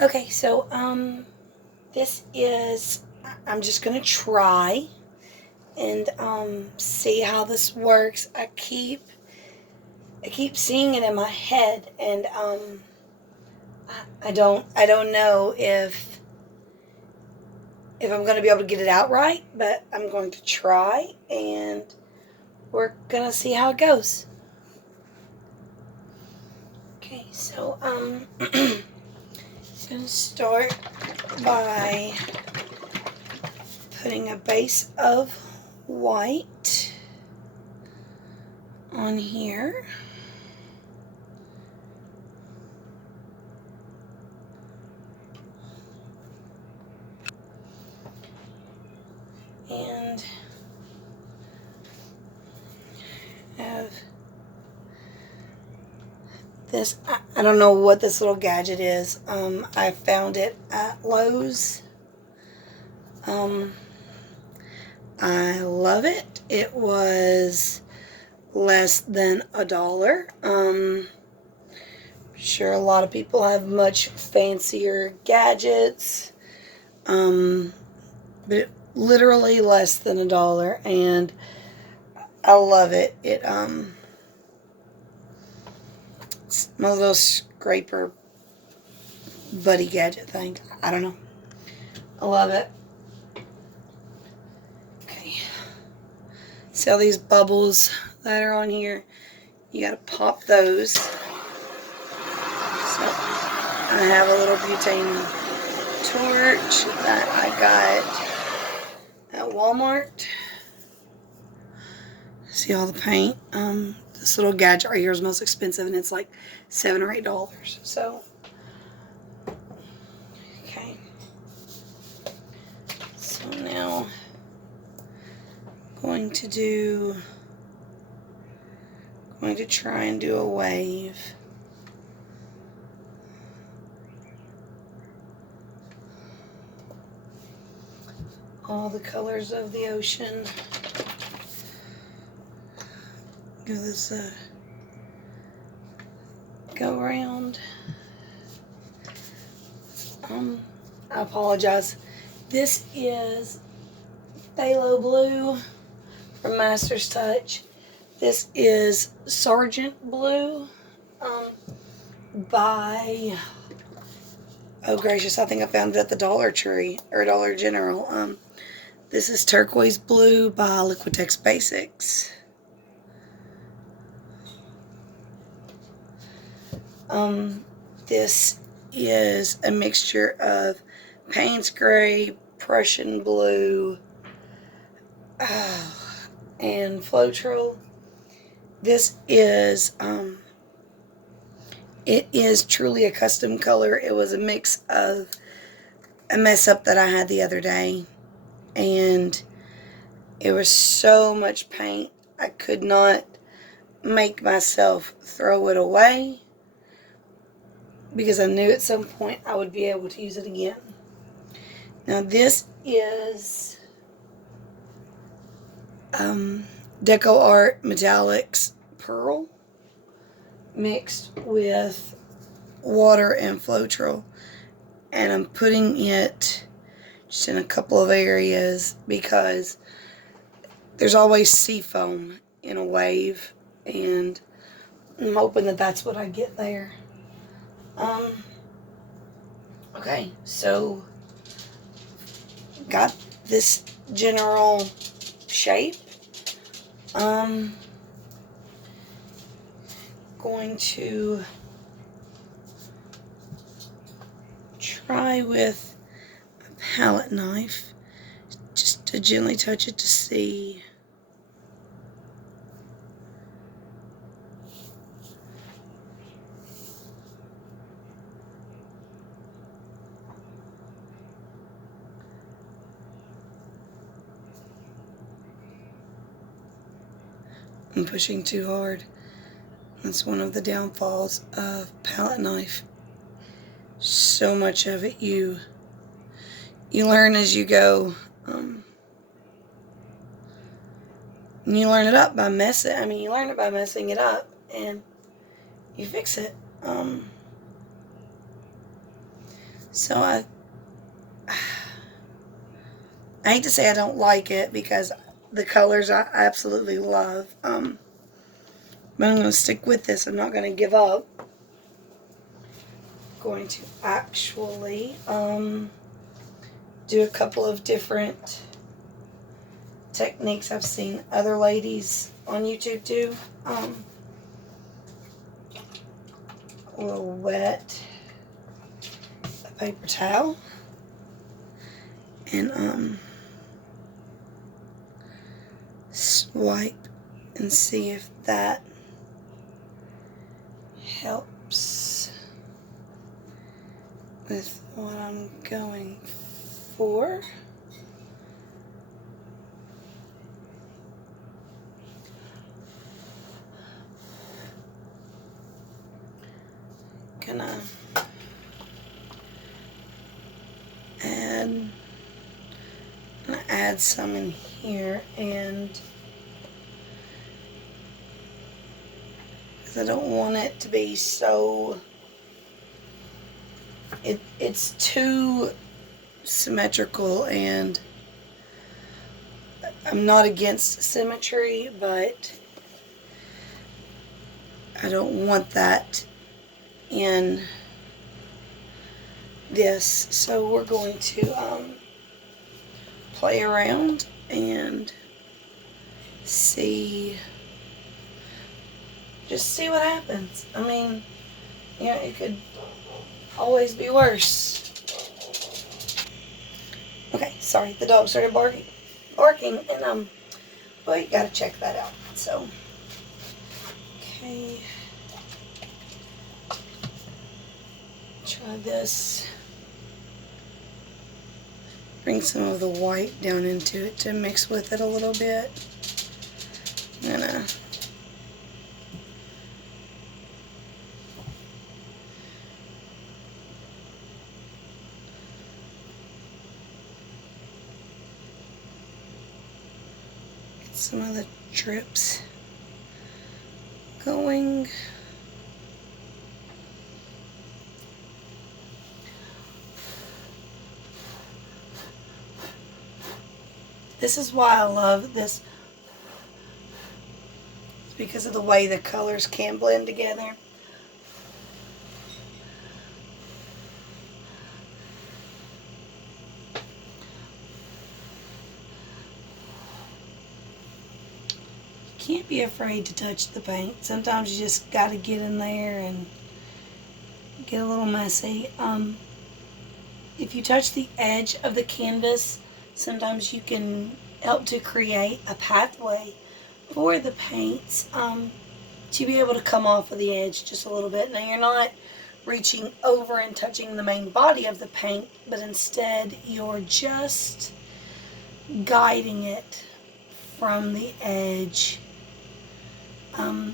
Okay, so this is, I'm just gonna try and see how this works. I keep seeing it in my head, and I don't know if I'm gonna be able to get it out right, but I'm going to try, and we're gonna see how it goes. Okay, so I'm gonna start by putting a base of white on here. And have this, I don't know what this little gadget is. I found it at Lowe's. I love it. It was less than $1. Sure, a lot of people have much fancier gadgets, but literally less than $1, and I love it. It's my little scraper buddy gadget thing. I don't know. I love it. Okay. See all these bubbles that are on here? You gotta pop those. So I have a little butane torch that I got at Walmart. See all the paint? This little gadget right here is most expensive, and it's like $7 or $8. So, okay. So now, going to try and do a wave. All the colors of the ocean. Give this a go around. I apologize. This is Phthalo Blue from Master's Touch. This is Sergeant Blue by, oh gracious, I think I found it at the Dollar Tree or Dollar General. This is Turquoise Blue by Liquitex Basics. This is a mixture of Payne's Gray, Prussian Blue, and Floetrol. This is, it is truly a custom color. It was a mix of a mess up that I had the other day, and it was so much paint I could not make myself throw it away, because I knew at some point I would be able to use it again. Now this is Deco Art Metallics Pearl mixed with water and Floetrol, and I'm putting it just in a couple of areas because there's always sea foam in a wave, and I'm hoping that that's what I get there. Okay, so got this general shape. Going to try with a palette knife just to gently touch it to see. I'm pushing too hard. That's one of the downfalls of palette knife. So much of it you learn as you go. You learn it up by messing. I mean, you learn it by messing it up, and you fix it. So I hate to say I don't like it because the colors I absolutely love. But I'm going to stick with this. I'm not going to give up. Going to actually do a couple of different techniques I've seen other ladies on YouTube do. We'll wet a paper towel and swipe and see if that helps with what I'm going for. Gonna add some in here, and because I don't want it to be so it's too symmetrical, and I'm not against symmetry, but I don't want that in this. So we're going to play around and just see what happens. I mean, yeah, it could always be worse. Okay, sorry, the dog started barking, and well, you gotta check that out. So, okay, try this. Bring some of the white down into it to mix with it a little bit. I'm gonna get some of the drips going. This is why I love this. It's because of the way the colors can blend together. You can't be afraid to touch the paint. Sometimes you just got to get in there and get a little messy. If you touch the edge of the canvas, sometimes you can help to create a pathway for the paints to be able to come off of the edge just a little bit. Now you're not reaching over and touching the main body of the paint, but instead you're just guiding it from the edge. I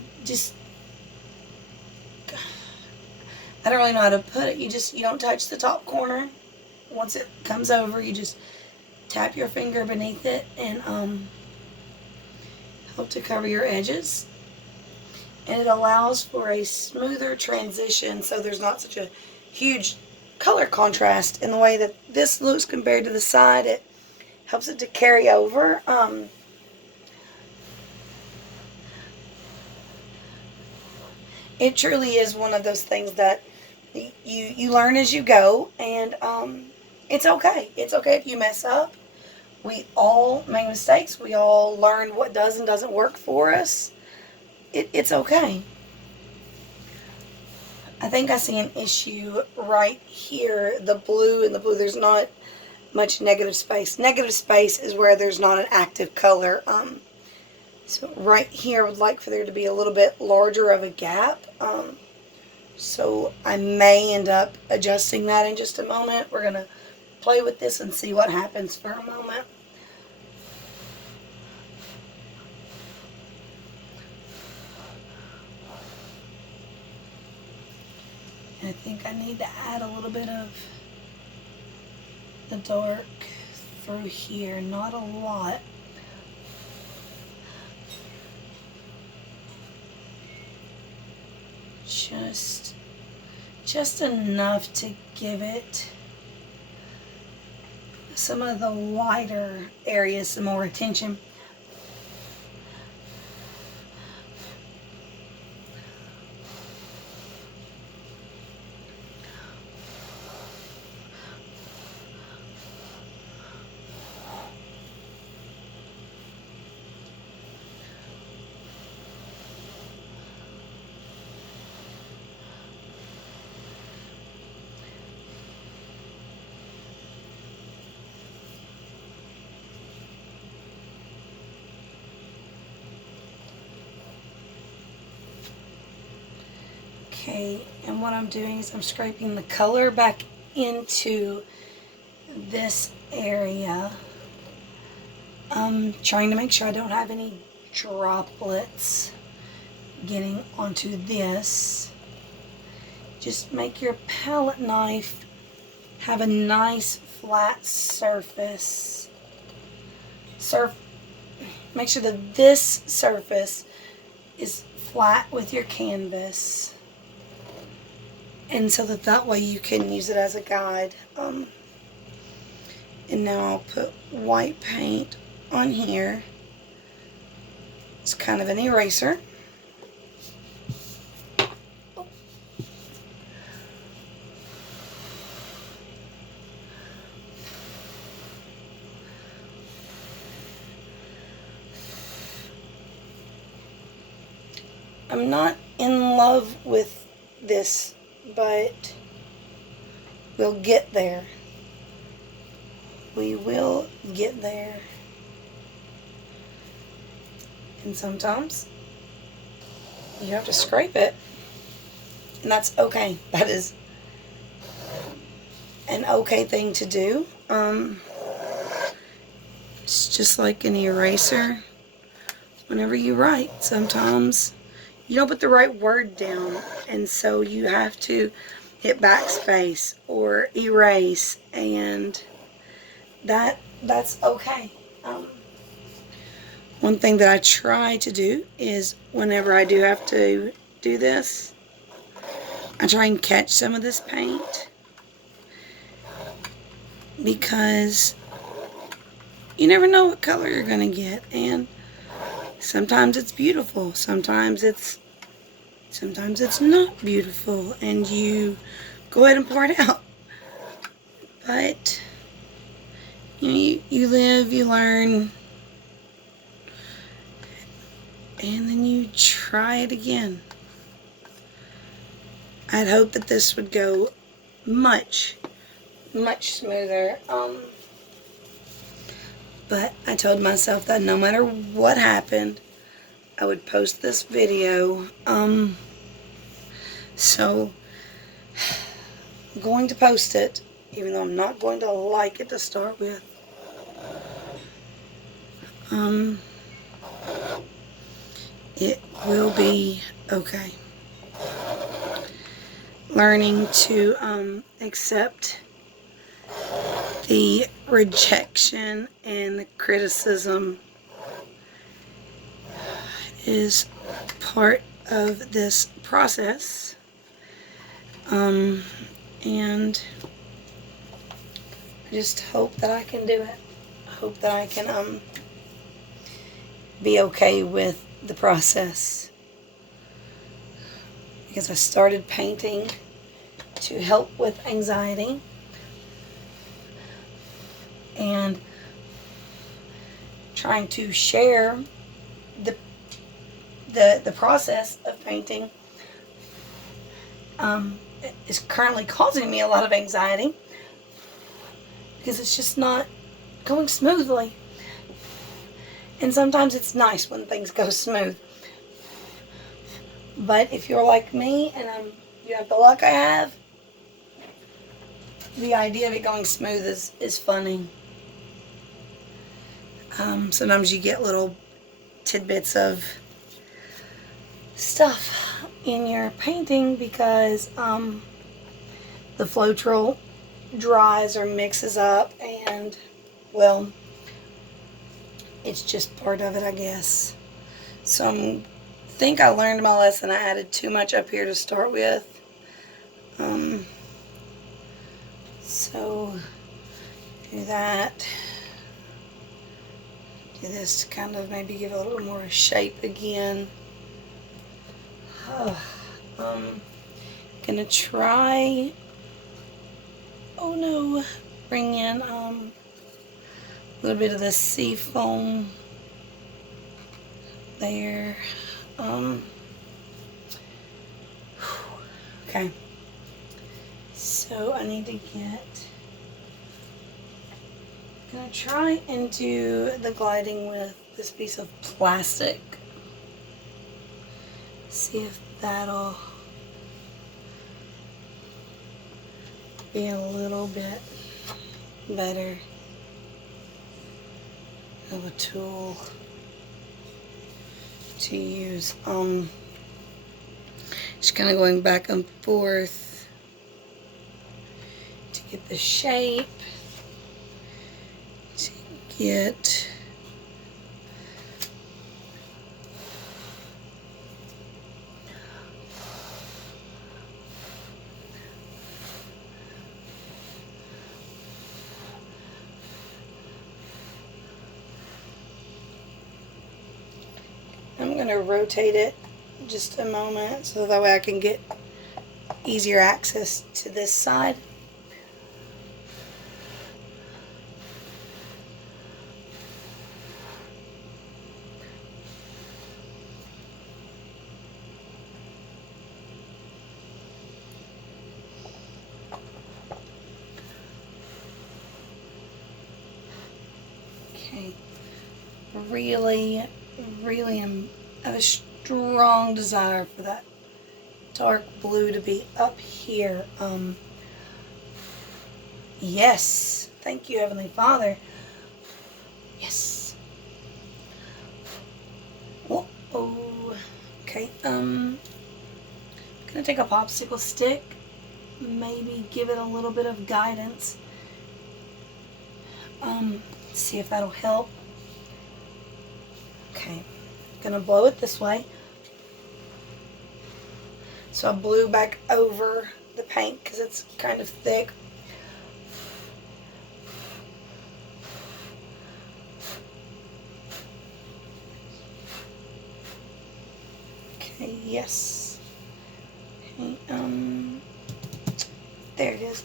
don't really know how to put it. You don't touch the top corner. Once it comes over, you just tap your finger beneath it and help to cover your edges. And it allows for a smoother transition, so there's not such a huge color contrast in the way that this looks compared to the side. It helps it to carry over. It truly is one of those things that you learn as you go, and it's okay. It's okay if you mess up. We all make mistakes. We all learn what does and doesn't work for us. It's okay. I think I see an issue right here. The blue, there's not much negative space. Negative space is where there's not an active color. So right here, I would like for there to be a little bit larger of a gap. So I may end up adjusting that in just a moment. We're going to play with this and see what happens for a moment. And I think I need to add a little bit of the dark through here, not a lot. Just enough to give it some of the wider areas some more attention. Okay, and what I'm doing is I'm scraping the color back into this area. I'm trying to make sure I don't have any droplets getting onto this. Just make your palette knife have a nice flat surface. Make sure that this surface is flat with your canvas. And so that way you can use it as a guide. And now I'll put white paint on here. It's kind of an eraser. I'm not in love with this, but we'll get there. We will get there. And sometimes you have to scrape it, and that's okay. That is an okay thing to do. It's just like an eraser. Whenever you write, sometimes you don't put the right word down, and so you have to hit backspace or erase, and that's okay. One thing that I try to do is whenever I do have to do this, I try and catch some of this paint, because you never know what color you're going to get, and sometimes it's beautiful, sometimes it's not beautiful, and you go ahead and pour it out. But you live, you learn, and then you try it again. I'd hoped that this would go much smoother. But I told myself that no matter what happened, I would post this video. So I'm going to post it, even though I'm not going to like it to start with. It will be okay. Learning to accept the rejection and the criticism is part of this process. And I just hope that I can do it. I hope that I can be okay with the process, because I started painting to help with anxiety, and trying to share the process of painting is currently causing me a lot of anxiety, because it's just not going smoothly. And sometimes it's nice when things go smooth. But if you're like me and you have the luck I have, the idea of it going smooth is funny. Sometimes you get little tidbits of stuff in your painting because the Floetrol dries or mixes up, and well, it's just part of it, I guess. So I think I learned my lesson. I added too much up here to start with. So Do that. Do this to kind of maybe give it a little more shape again. Gonna try, oh no, bring in a little bit of the sea foam there. Okay, so I need to gonna try and do the gliding with this piece of plastic. See if that'll be a little bit better of a tool to use. Just kind of going back and forth to get the shape, to get I'm going to rotate it just a moment so that way I can get easier access to this side. Okay, really am have a strong desire for that dark blue to be up here. Yes, thank you, Heavenly Father. Yes. Oh, okay. Gonna take a popsicle stick, maybe give it a little bit of guidance. See if that'll help. Okay, gonna blow it this way. So I blew back over the paint because it's kind of thick. Okay, yes. Okay, there it is.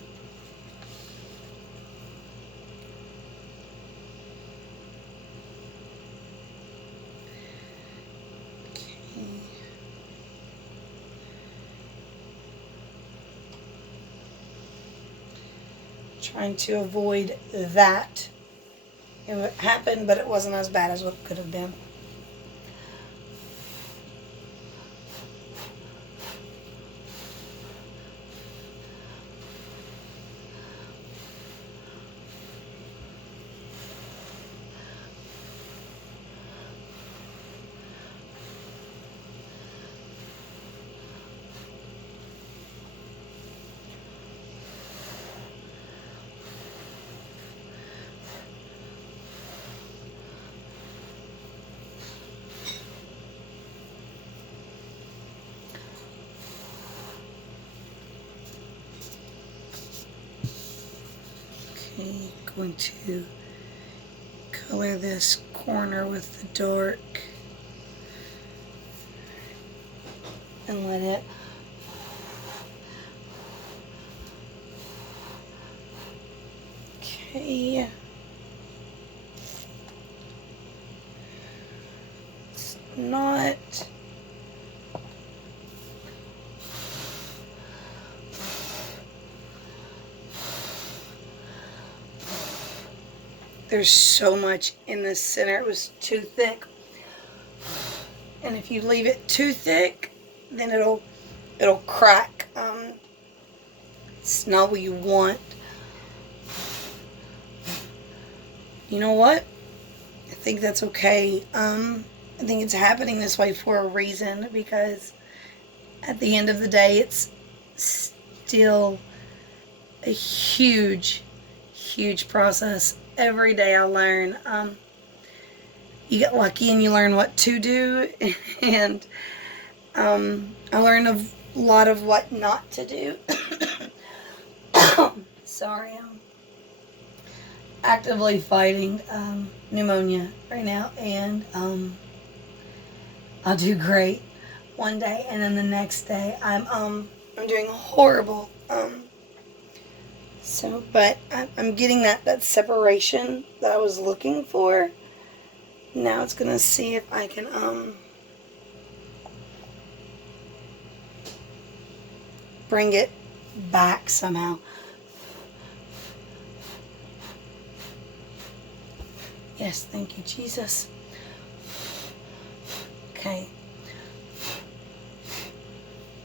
Trying to avoid that. It happened, but it wasn't as bad as what it could have been. Okay, going to color this corner with the dark and let it okay. It's not there's so much in the center. It was too thick. And if you leave it too thick, then it'll crack. It's not what you want. You know what? I think that's okay. I think it's happening this way for a reason, because at the end of the day, it's still a huge process. Every day I learn. You get lucky and you learn what to do, and I learned a lot of what not to do. Sorry. actively fighting pneumonia right now, and I'll do great one day, and then the next day I'm doing horrible. But I'm getting that separation that I was looking for. Now it's gonna see if I can bring it back somehow. Yes, thank you, Jesus. Okay.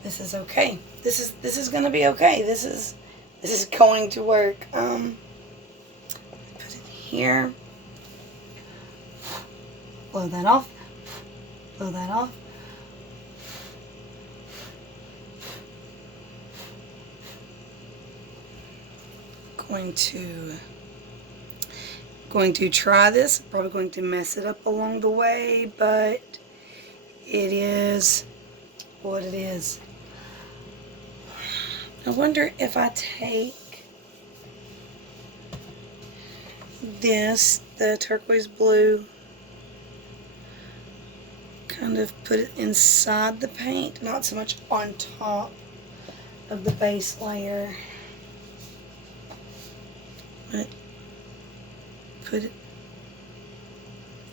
This is okay. This is gonna be okay. This is going to work. Put it here. Blow that off. Blow that off. Going to try this. Probably going to mess it up along the way, but it is what it is. I wonder if I take this, the turquoise blue, kind of put it inside the paint, not so much on top of the base layer, but put it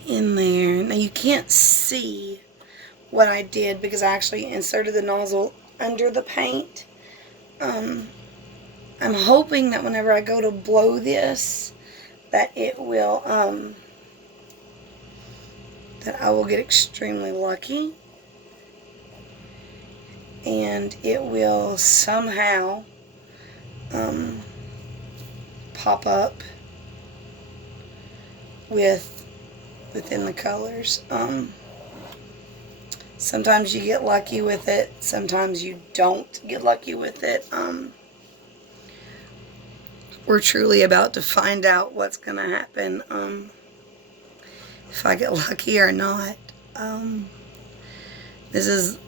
in there. Now you can't see what I did because I actually inserted the nozzle under the paint. I'm hoping that whenever I go to blow this, that it will, that I will get extremely lucky, and it will somehow pop up within the colors. Sometimes you get lucky with it, sometimes you don't get lucky with it. We're truly about to find out what's going to happen, if I get lucky or not. This is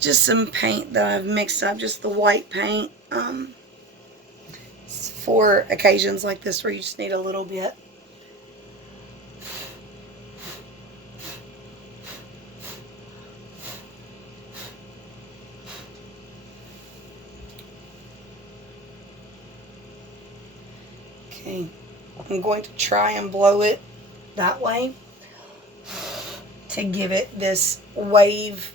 just some paint that I've mixed up, just the white paint, for occasions like this where you just need a little bit. Okay, I'm going to try and blow it that way to give it this wave,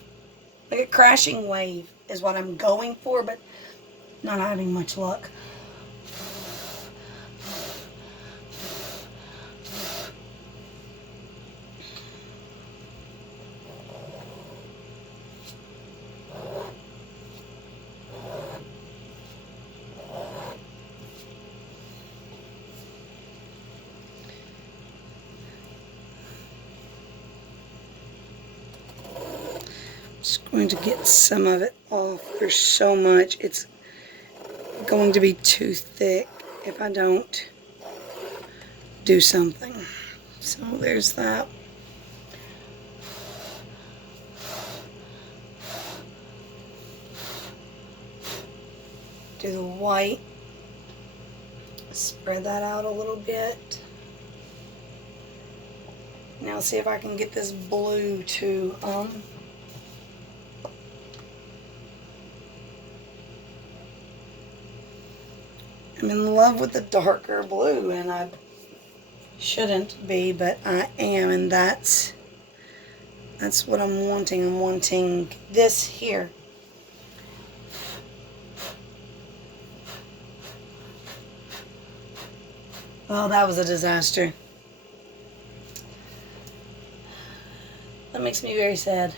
like a crashing wave is what I'm going for, but not having much luck. Just going to get some of it off. There's so much. It's going to be too thick if I don't do something. So there's that. Do the white. Spread that out a little bit. Now see if I can get this blue to I'm in love with the darker blue, and I shouldn't be, but I am, and that's what I'm wanting. I'm wanting this here. Well, that was a disaster. That makes me very sad.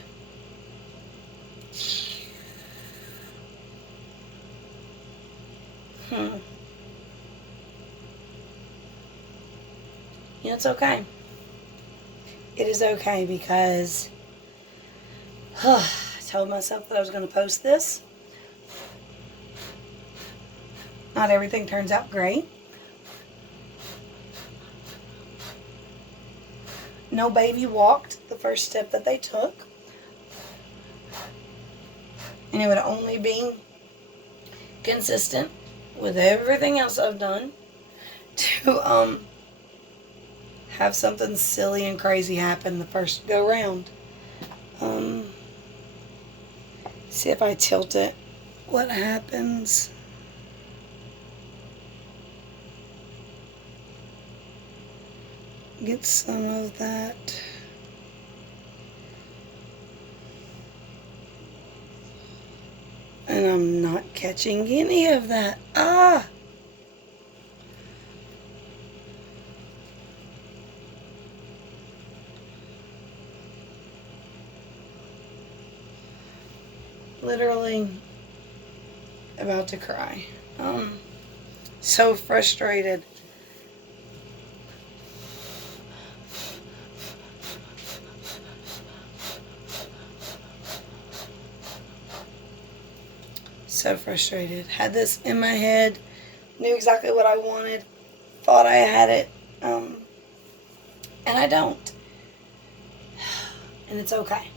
You know, it's okay. It is okay because I told myself that I was going to post this. Not everything turns out great. No baby walked the first step that they took. And it would only be consistent with everything else I've done to have something silly and crazy happen the first go round. See if I tilt it, what happens. Get some of that. And I'm not catching any of that. Ah! Literally about to cry. So frustrated. So frustrated. Had this in my head, knew exactly what I wanted, thought I had it, and I don't. And it's okay.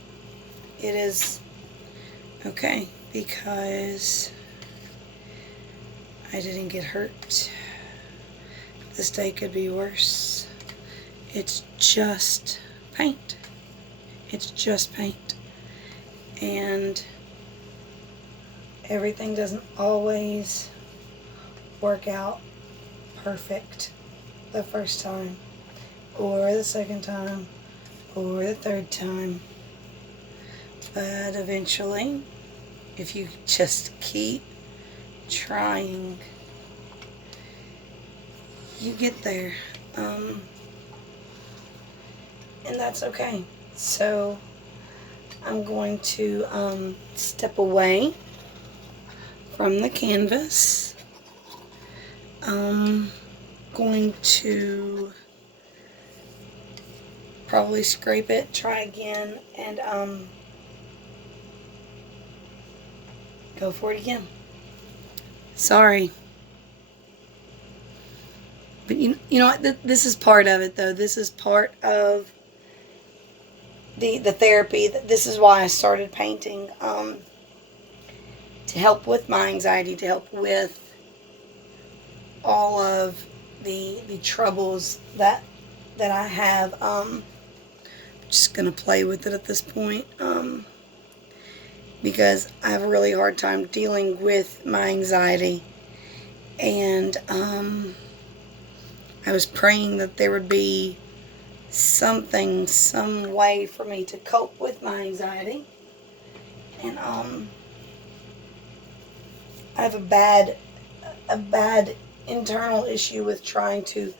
It is okay because I didn't get hurt. This day could be worse. It's just paint. It's just paint. And everything doesn't always work out perfect the first time, or the second time, or the third time. But eventually, if you just keep trying, you get there. And that's okay. So I'm going to step away from the canvas. Going to probably scrape it, try again, and go for it again. Sorry. But you know what? This is part of it, though. This is part of the therapy. This is why I started painting, to help with my anxiety, to help with all of the troubles that I have. I'm just gonna play with it at this point, because I have a really hard time dealing with my anxiety, and I was praying that there would be something, some way for me to cope with my anxiety. And I have a bad internal issue with trying to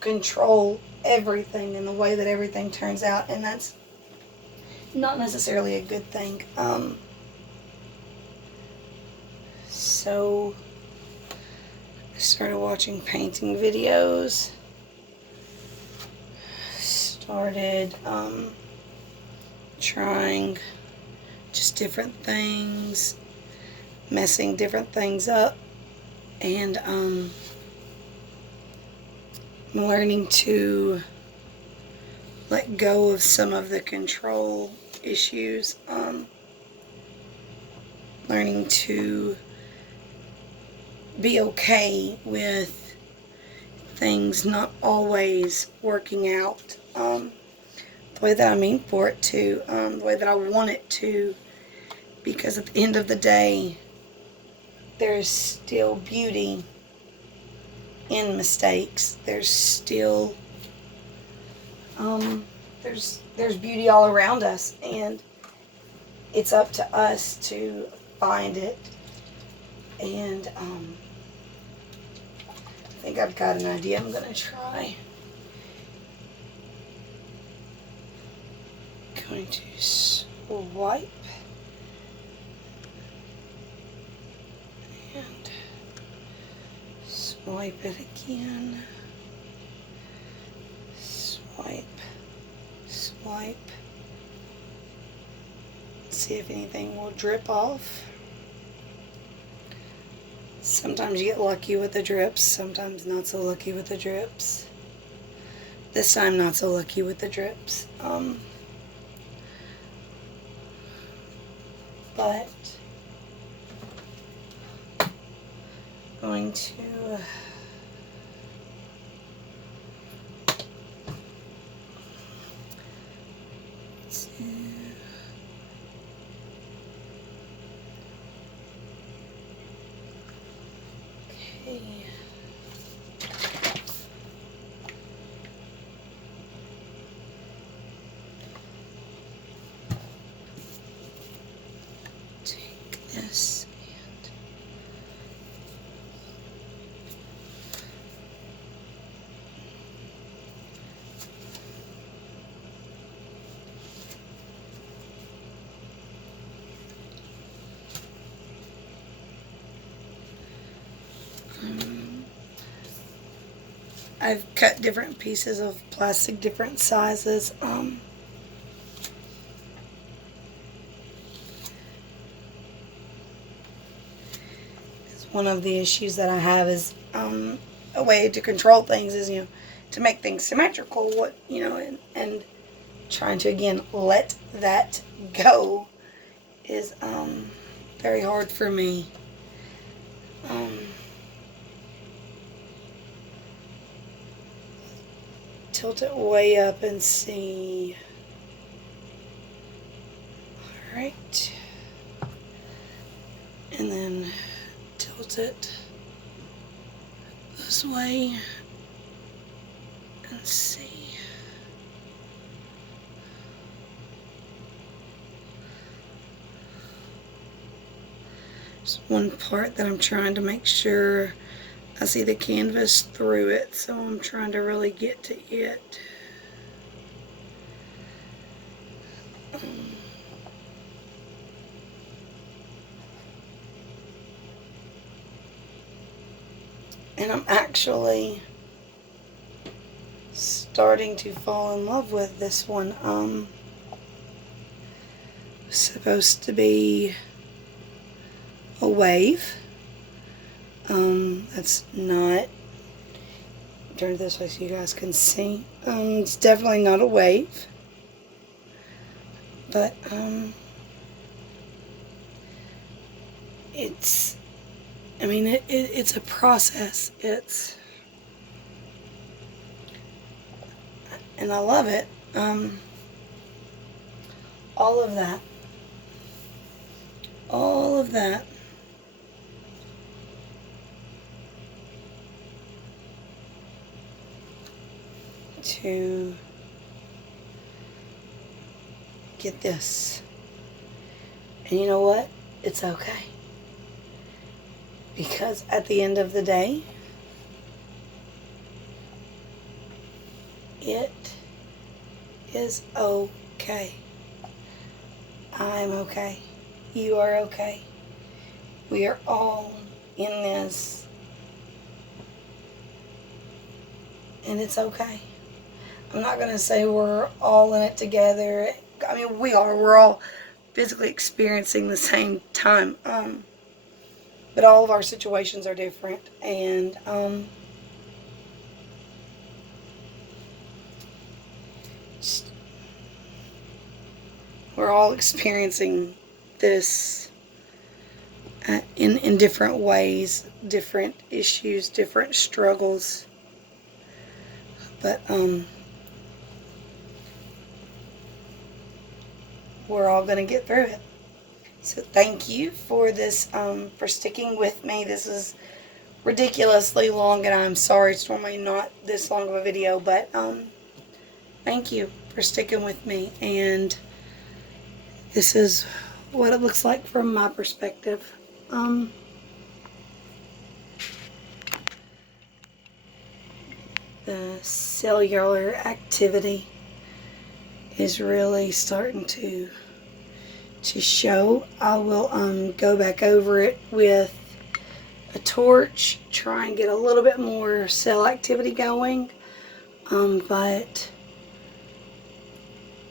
control everything and the way that everything turns out, and that's not necessarily a good thing. So I started watching painting videos, started trying just different things, messing different things up, and I'm learning to let go of some of the control issues, learning to be okay with things not always working out the way that I mean for it to, the way that I want it to, because at the end of the day, there's still beauty in mistakes. There's still there's beauty all around us, and it's up to us to find it. And I think I've got an idea I'm gonna try. Going to swipe and swipe it again. Swipe, swipe. See if anything will drip off. Sometimes you get lucky with the drips, sometimes not so lucky with the drips. This time not so lucky with the drips. But going to I've cut different pieces of plastic, different sizes. One of the issues that I have is a way to control things is, to make things symmetrical, and trying to, again, let that go is very hard for me. Tilt it way up and see. Alright. And then tilt it this way and see. There's one part that I'm trying to make sure I see the canvas through it, so I'm trying to really get to it. And I'm actually starting to fall in love with this one. Supposed to be a wave. That's not, turn it this way so you guys can see. It's definitely not a wave, but it's, I mean, it's a process. And I love it. All of that to get this. And you know what? It's okay. Because at the end of the day, it is okay. I'm okay. You are okay. We are all in this. And it's okay. I'm not going to say we're all in it together. I mean, we are. We're all physically experiencing the same time. But all of our situations are different. And we're all experiencing this in different ways, different issues, different struggles. But we're all going to get through it. So thank you for this, for sticking with me. This is ridiculously long, and I'm sorry it's normally not this long of a video, but thank you for sticking with me. And this is what it looks like from my perspective. The cellular activity is really starting to show. I will go back over it with a torch, try and get a little bit more cell activity going. But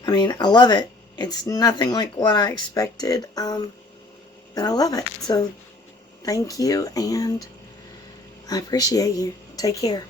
I mean, I love it. It's nothing like what I expected, but I love it. So thank you, and I appreciate you. Take care.